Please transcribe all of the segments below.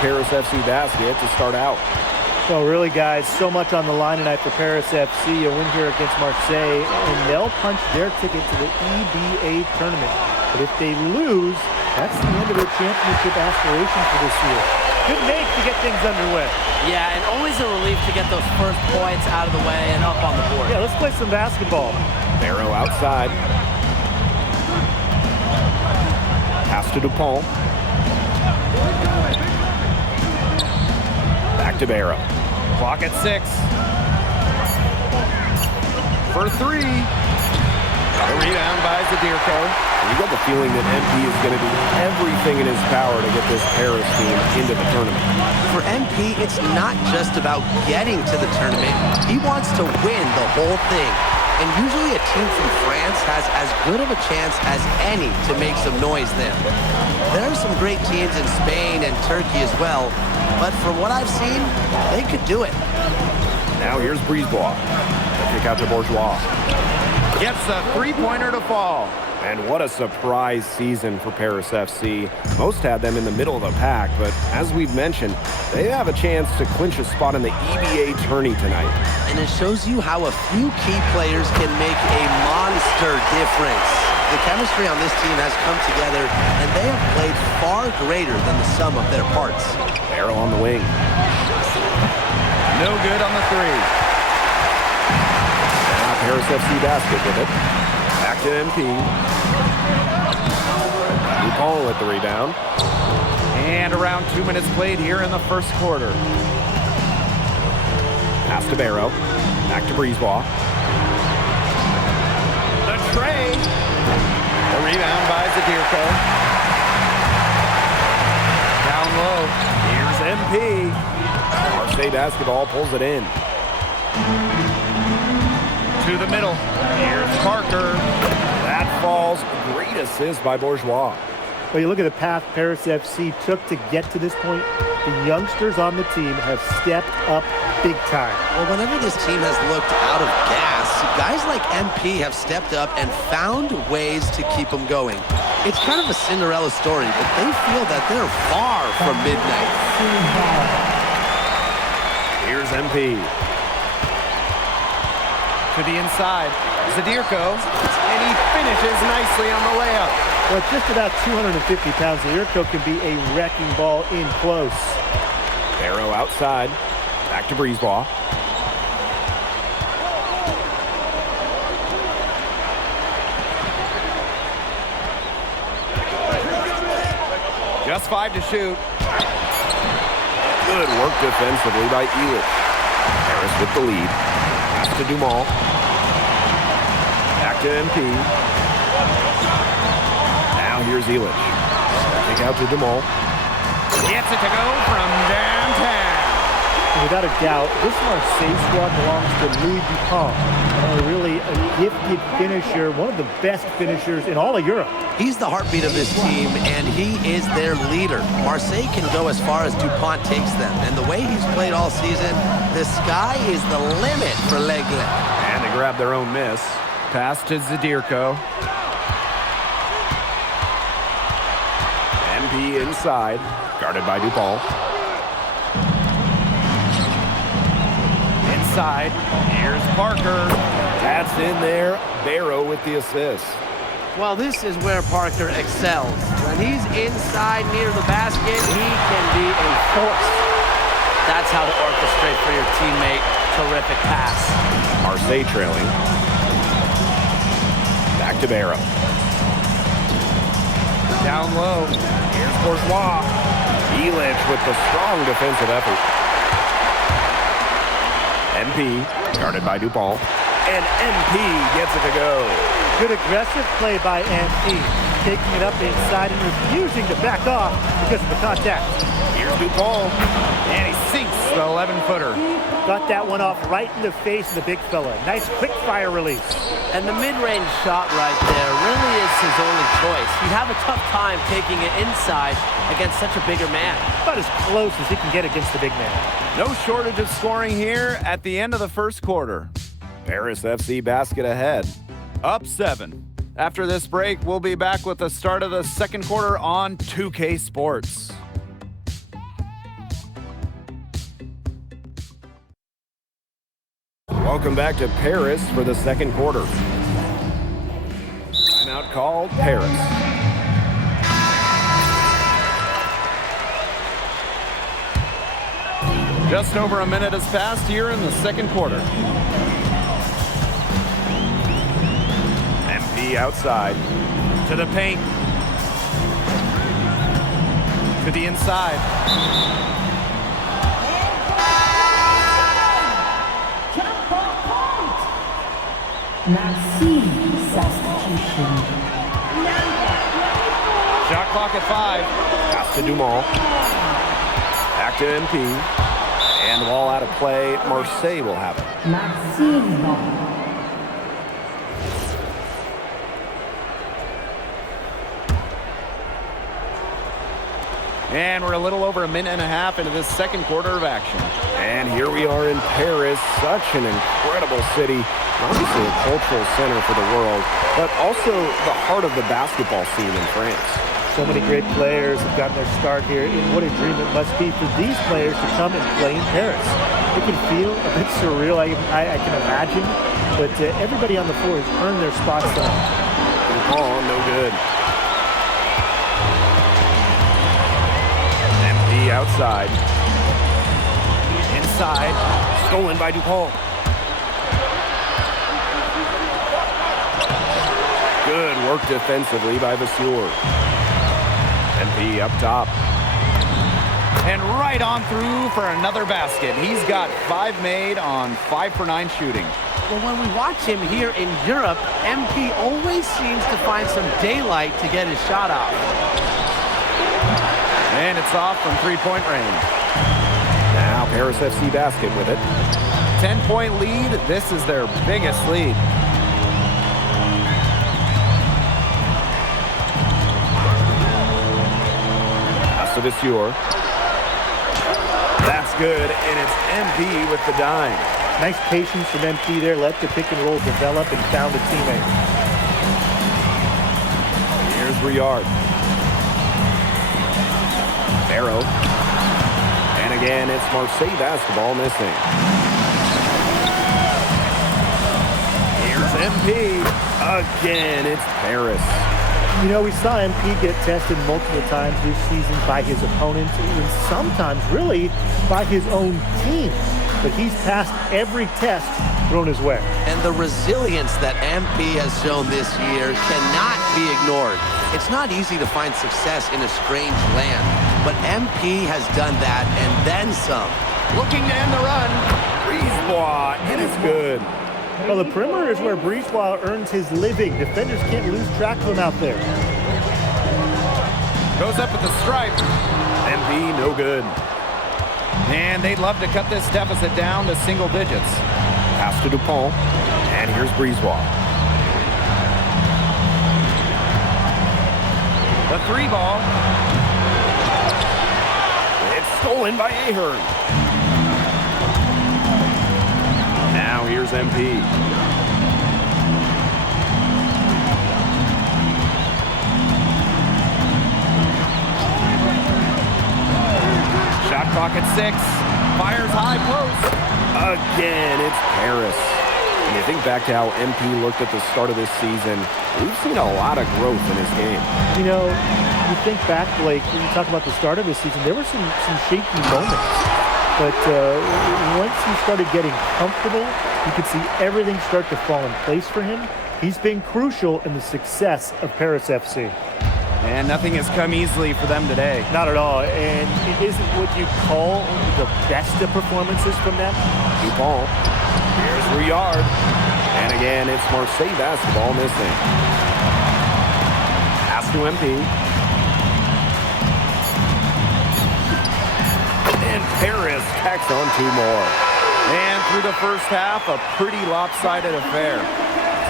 Paris FC basket to start out. Well, really, guys, so much on the line tonight for Paris FC. A win here against Marseille, and they'll punch their ticket to the EBA tournament. But if they lose, that's the end of their championship aspirations for this year. Good make to get things underway. Yeah, and always a relief to get those first points out of the way and up on the board. Yeah, let's play some basketball. Barrow outside. Pass to Dupont. Back to Barrow. Clock at 6. For 3. A rebound by Zadirko. You got the feeling that MP is going to do everything in his power to get this Paris team into the tournament. For MP, it's not just about getting to the tournament. He wants to win the whole thing. And usually a team from France has as good of a chance as any to make some noise there. There are some great teams in Spain and Turkey as well, but from what I've seen, they could do it. Now here's Brisebois. The kick out to Bourgeois. Gets a three-pointer to fall. And what a surprise season for Paris FC. Most had them in the middle of the pack, but as we've mentioned, they have a chance to clinch a spot in the EBA tourney tonight. And it shows you how a few key players can make a monster difference. The chemistry on this team has come together, and they have played far greater than the sum of their parts. Barrow on the wing. No good on the 3. Now Paris FC basket with it. Back to MP. Dupont with the rebound. And around 2 minutes played here in the first quarter. Pass to Barrow. Back to Brisebois. The tray. The rebound by Zadirko. Down low. Here's MP. Marseille basketball pulls it in. To the middle. Here's Parker. That falls. Great assist by Bourgeois. Well, you look at the path Paris FC took to get to this point. The youngsters on the team have stepped up big time. Well, whenever this team has looked out of gas, guys like MP have stepped up and found ways to keep them going. It's kind of a Cinderella story, but they feel that they're far from midnight. Here's MP. To the inside. Zadirko. And he finishes nicely on the layup. Well, at just about 250 pounds, Zadirko can be a wrecking ball in close. Barrow outside. Back to Brisebois. Just 5 to shoot. Good work defensively by Elish. Paris with the lead. Pass to Dumont. Back to MP. Now here's Elish. Kick out to Dumont. Gets it to go from downtown. Without a doubt, this Marseille squad belongs to Louis Dupont. Really a gifted finisher, one of the best finishers in all of Europe. He's the heartbeat of this team, and he is their leader. Marseille can go as far as Dupont takes them, and the way he's played all season, the sky is the limit for L'Aigle. And they grab their own miss. Pass to Zadirko. MP inside. Guarded by Dupont. Inside. Here's Parker. That's in there. Barrow with the assist. Well, this is where Parker excels. When he's inside near the basket, he can be a force. That's how to orchestrate for your teammate. Terrific pass. Marseille trailing. Back to Barrow. Down low. Here's Bourgeois. Elish with the strong defensive effort. MP, guarded by Dupont. And MP gets it to go. Good aggressive play by MP, taking it up inside and refusing to back off because of the contact. Here's Dupont. And he sinks the 11-footer. Got that one off right in the face of the big fella. Nice quick fire release. And the mid-range shot right there really is his only choice. He'd have a tough time taking it inside against such a bigger man. About as close as he can get against the big man. No shortage of scoring here at the end of the first quarter. Paris FC basket ahead. Up 7. After this break, we'll be back with the start of the second quarter on 2K Sports. Welcome back to Paris for the second quarter. Timeout called, Paris. Just over a minute has passed here in the second quarter. MP outside. To the paint. To the inside. Substitution. Shot clock at 5. Pass to Dumont. Back to MP. And the ball out of play. Marseille will have it. And we're a little over a minute and a half into this second quarter of action. And here we are in Paris, such an incredible city. Obviously a cultural center for the world, but also the heart of the basketball scene in France. So many great players have gotten their start here, and what a dream it must be for these players to come and play in Paris. It can feel a bit surreal, I can imagine, but everybody on the floor has earned their spots on. Oh, no good. MP outside. Inside. Stolen by DuPont. Good work defensively by Vasseur. MP up top. And right on through for another basket. He's got 5 made on 5 for 9 shooting. Well, when we watch him here in Europe, MP always seems to find some daylight to get his shot off. And it's off from 3-point range. Now Paris FC basket with it. 10-point lead. This is their biggest lead. Pass to Vasseur. That's good, and it's MP with the dime. Nice patience from MP there. Let the pick and roll develop and found a teammate. Here's Riard. Barrow. And again, it's Marseille basketball missing. Here's MP. Again, it's Paris. You know, we saw MP get tested multiple times this season by his opponents, and sometimes really by his own team. But he's passed every test thrown his way. And the resilience that MP has shown this year cannot be ignored. It's not easy to find success in a strange land, but MP has done that and then some. Looking to end the run. Brisebois, and it's good. Well, the perimeter is where Brisebois earns his living. Defenders can't lose track of him out there. Goes up with the stripe. MP, no good. And they'd love to cut this deficit down to single digits. Pass to DuPont. And here's Brisebois. The 3 ball. It's stolen by Ahern. Now here's MP. Shot clock at 6. Fires high post. Again, it's Paris. And you think back to how MP looked at the start of this season, we've seen a lot of growth in his game. You know, you think back, Blake, when you talk about the start of this season, there were some shaky moments. But once he started getting comfortable, you could see everything start to fall in place for him. He's been crucial in the success of Paris FC. And nothing has come easily for them today. Not at all. And it isn't what you call the best of performances from them. DuPont. Here's Riard. And again, it's Marseille basketball missing. Pass to MP. And Paris tacks on 2 more. And through the first half, a pretty lopsided affair.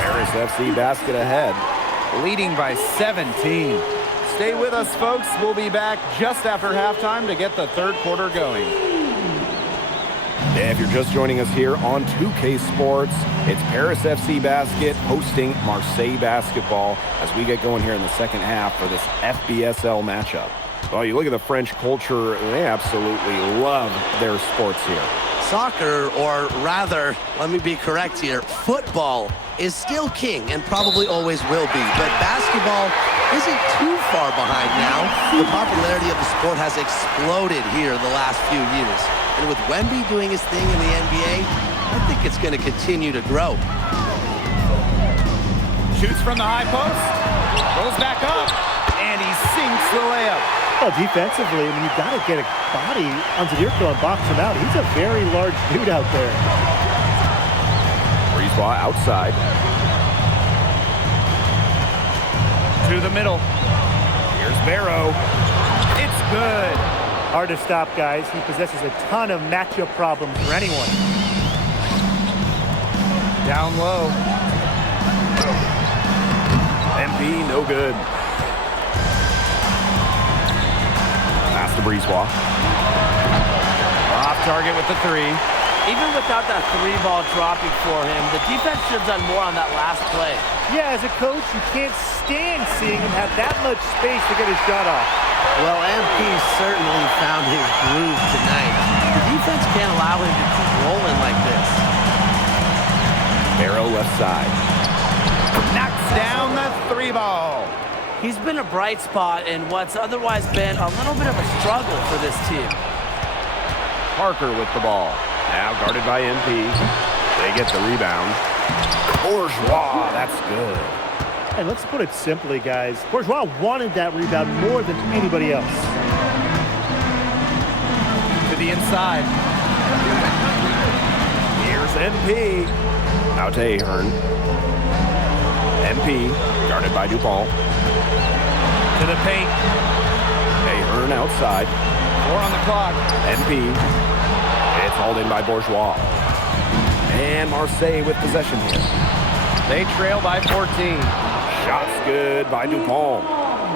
Paris FC basket ahead. Leading by 17. Stay with us, folks. We'll be back just after halftime to get the third quarter going. If you're just joining us here on 2K Sports, it's Paris FC basket hosting Marseille basketball as we get going here in the second half for this FBSL matchup. Well, you look at the French culture, they absolutely love their sports here. soccer, or rather, let me be correct here, football is still king and probably always will be. But basketball isn't too far behind now. The popularity of the sport has exploded here the last few years. And with Wemby doing his thing in the NBA, I think it's going to continue to grow. Shoots from the high post, goes back up, and he sinks the layup. Well, defensively, I mean, you've got to get a body onto Dirko and box him out. He's a very large dude out there. Breezeball outside. To the middle. Here's Barrow. It's good. Hard to stop, guys. He possesses a ton of matchup problems for anyone. Down low. MP, no good. Pass to Breezeball. Off target with the three. Even without that three ball dropping for him, the defense should have done more on that last play. Yeah, as a coach, you can't stand seeing him have that much space to get his shot off. Well, MP certainly found his groove tonight. The defense can't allow him to keep rolling like this. Barrow left side. Knocks down the three ball. He's been a bright spot in what's otherwise been a little bit of a struggle for this team. Parker with the ball. Now guarded by MP. They get the rebound. Bourgeois, that's good. And let's put it simply, guys. Bourgeois wanted that rebound more than anybody else. To the inside. Here's MP. Out to Ahern. MP, guarded by Dupont. To the paint. Ahern outside. 4 on the clock. MP. It's hauled in by Bourgeois. And Marseille with possession here. They trail by 14. Shots good by Dupont.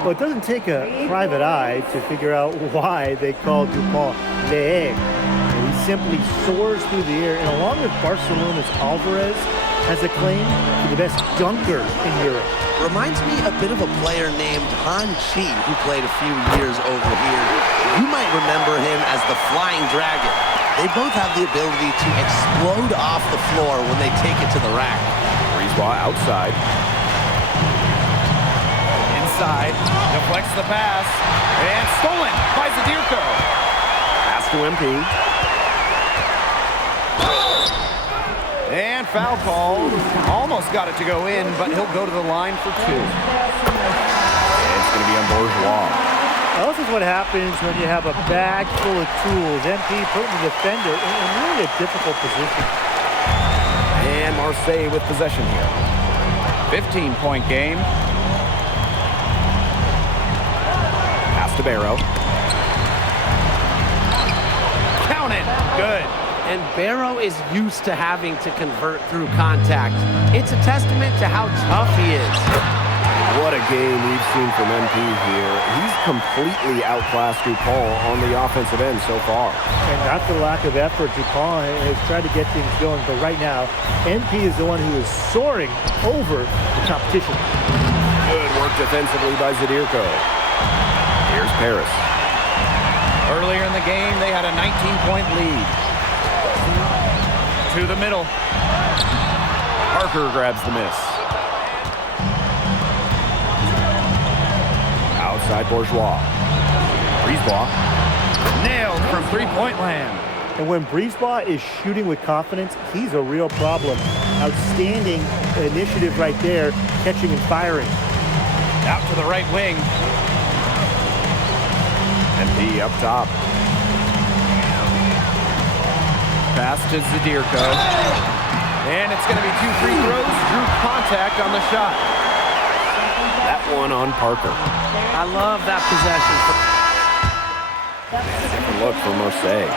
Well, it doesn't take a private eye to figure out why they call Dupont the egg. He simply soars through the air, and along with Barcelona's Alvarez, has a claim to the best dunker in Europe. Reminds me a bit of a player named Han Chi, who played a few years over here. You might remember him as the Flying Dragon. They both have the ability to explode off the floor when they take it to the rack. Breezeball outside. Inside. Deflects the pass. And stolen by Zadirko. Pass to MP. And foul called. Almost got it to go in, but he'll go to the line for 2. It's going to be on Bourgeois. Now, this is what happens when you have a bag full of tools. MP putting the defender in really a difficult position. And Marseille with possession here. 15-point game. Pass to Barrow. Count it. Good. And Barrow is used to having to convert through contact. It's a testament to how tough he is. What a game we've seen from MP here. He's completely outclassed Dupont on the offensive end so far. And not the lack of effort. Dupont has tried to get things going, but right now, MP is the one who is soaring over the competition. Good work defensively by Zadirko. Here's Paris. Earlier in the game, they had a 19-point lead. To the middle. Parker grabs the miss. Outside Bourgeois. Breezeball. Nailed from three-point land. And when Breezeball is shooting with confidence, he's a real problem. Outstanding initiative right there, catching and firing. Out to the right wing. MP up top. Pass to Zadirko. And it's going to be 2 free throws. Drew contact on the shot. That one on Parker. I love that possession. Different look for Marseille.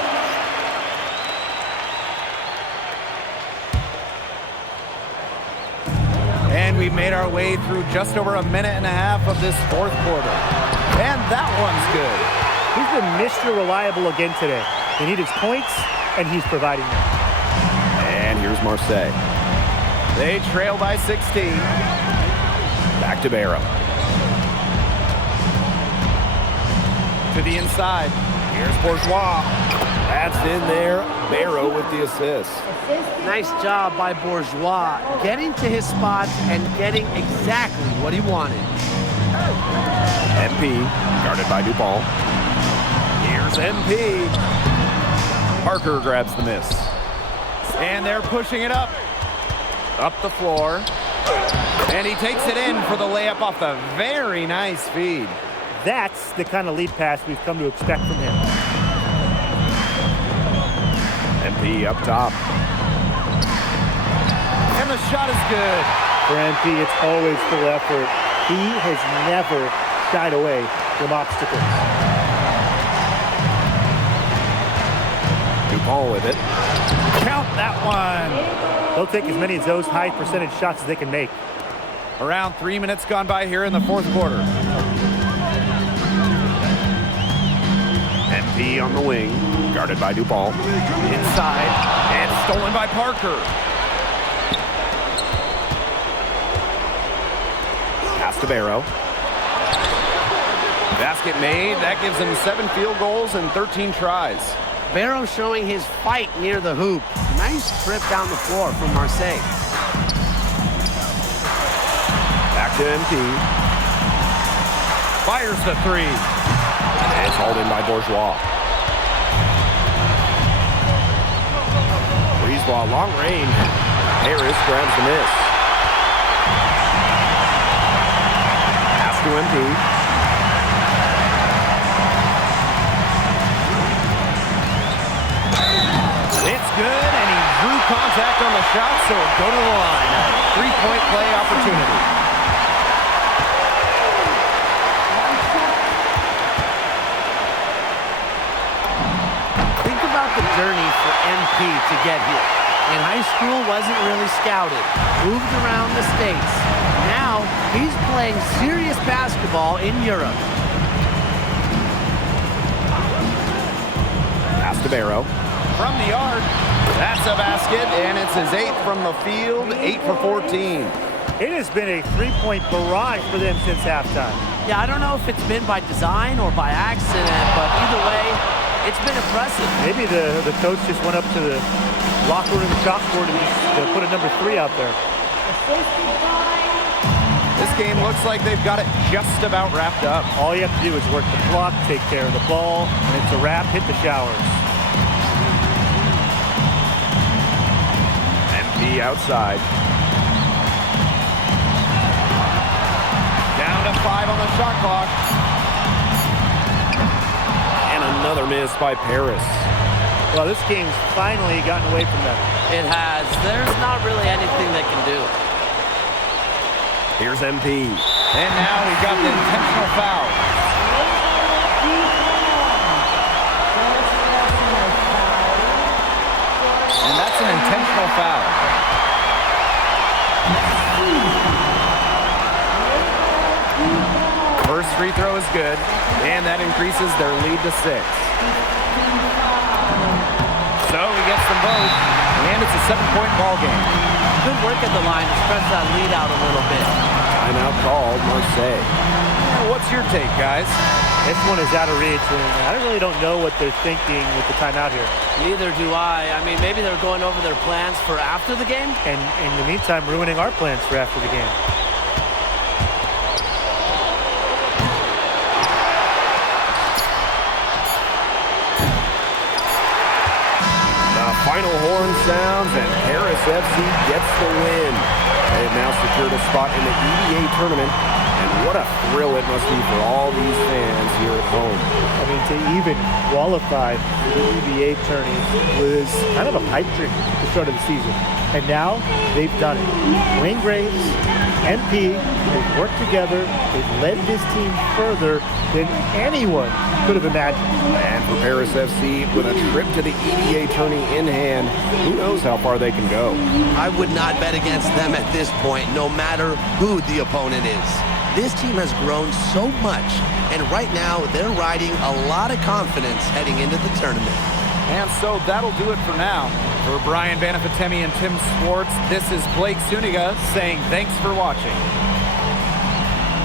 And we've made our way through just over a minute and a half of this 4th quarter. And that one's good. He's been Mr. Reliable again today. He needs his points, and he's providing them. And here's Marseille. They trail by 16. Back to Barrow. To the inside. Here's Bourgeois. That's in there. Barrow with the assist. Nice job by Bourgeois getting to his spots and getting exactly what he wanted. MP, guarded by Dupont. Here's MP. Parker grabs the miss. And they're pushing it up the floor. And he takes it in for the layup off the very nice feed. That's the kind of lead pass we've come to expect from him. MP up top. And the shot is good. For MP, it's always full effort. He has never shied away from obstacles. Dupont with it. Count that one. They'll take as many of those high percentage shots as they can make. Around 3 minutes gone by here in the fourth quarter. MP on the wing, guarded by Dupont. Inside, and stolen by Parker. Pass to Barrow. Basket made. That gives him 7 field goals and 13 tries. Barrow showing his fight near the hoop. Nice trip down the floor from Marseille. Back to MP. Fires the three. And it's hauled in by Bourgeois. Brisebois, long range. Harris grabs the miss. Pass to MP. It's good, and he drew contact on the shot, so it'll go to the line. A 3-point play opportunity. Think about the journey for MP to get here. In high school, wasn't really scouted. Moved around the States. Now, he's playing serious basketball in Europe. Pass to Barrow. From the arc, that's a basket, and it's his 8th from the field, 8 for 14. It has been a three-point barrage for them since halftime. Yeah, I don't know if it's been by design or by accident, but either way, it's been impressive. Maybe the coach just went up to the locker room chalkboard and just put a number 3 out there. This game looks like they've got it just about wrapped up. All you have to do is work the clock, take care of the ball, and it's a wrap, hit the showers. MP outside. Down to 5 on the shot clock. And another miss by Paris. Well, this game's finally gotten away from them. It has. There's not really anything they can do. Here's MP. And now we've got the intentional foul. And that's an intentional foul. First free throw is good, and that increases their lead to 6. So he gets them both, and it's a 7-point ball game. Good work at the line to stretch that lead out a little bit. Timeout called, Marseille. What's your take, guys? This one is out of reach, and I really don't know what they're thinking with the timeout here. Neither do I. I mean, maybe they're going over their plans for after the game. And in the meantime, ruining our plans for after the game. Final horn sounds, and Paris FC gets the win. They have now secured a spot in the EBA tournament, and what a thrill it must be for all these fans here at home. I mean, to even qualify for the EBA tourney was kind of a pipe dream at the start of the season. And now they've done it. Wayne Graves, MP, they've worked together. They've led this team further than anyone could have imagined. And for Paris FC, with a trip to the EBA tourney in hand, who knows how far they can go. I would not bet against them at this point, no matter who the opponent is. This team has grown so much, and right now they're riding a lot of confidence heading into the tournament. And so that'll do it for now. For Brian Banafitemi and Tim Swartz, this is Blake Zuniga saying thanks for watching.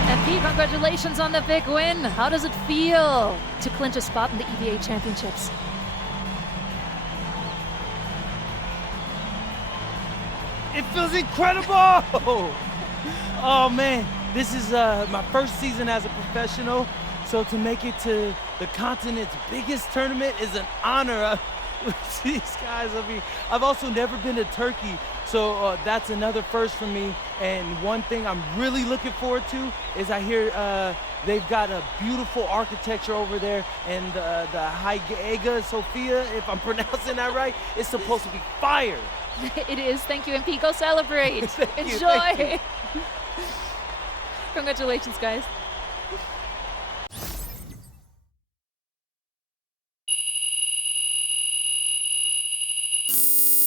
And Pete, congratulations on the big win. How does it feel to clinch a spot in the EBA championships? It feels incredible. Oh man, this is my first season as a professional. So to make it to the continent's biggest tournament is an honor. These guys, I mean, I've also never been to Turkey, so that's another first for me. And one thing I'm really looking forward to is I hear they've got a beautiful architecture over there, and the Hagia Sophia, if I'm pronouncing that right, is supposed to be fire. It is. Thank you, MP. Go celebrate. Thank you, Enjoy. thank Congratulations, guys.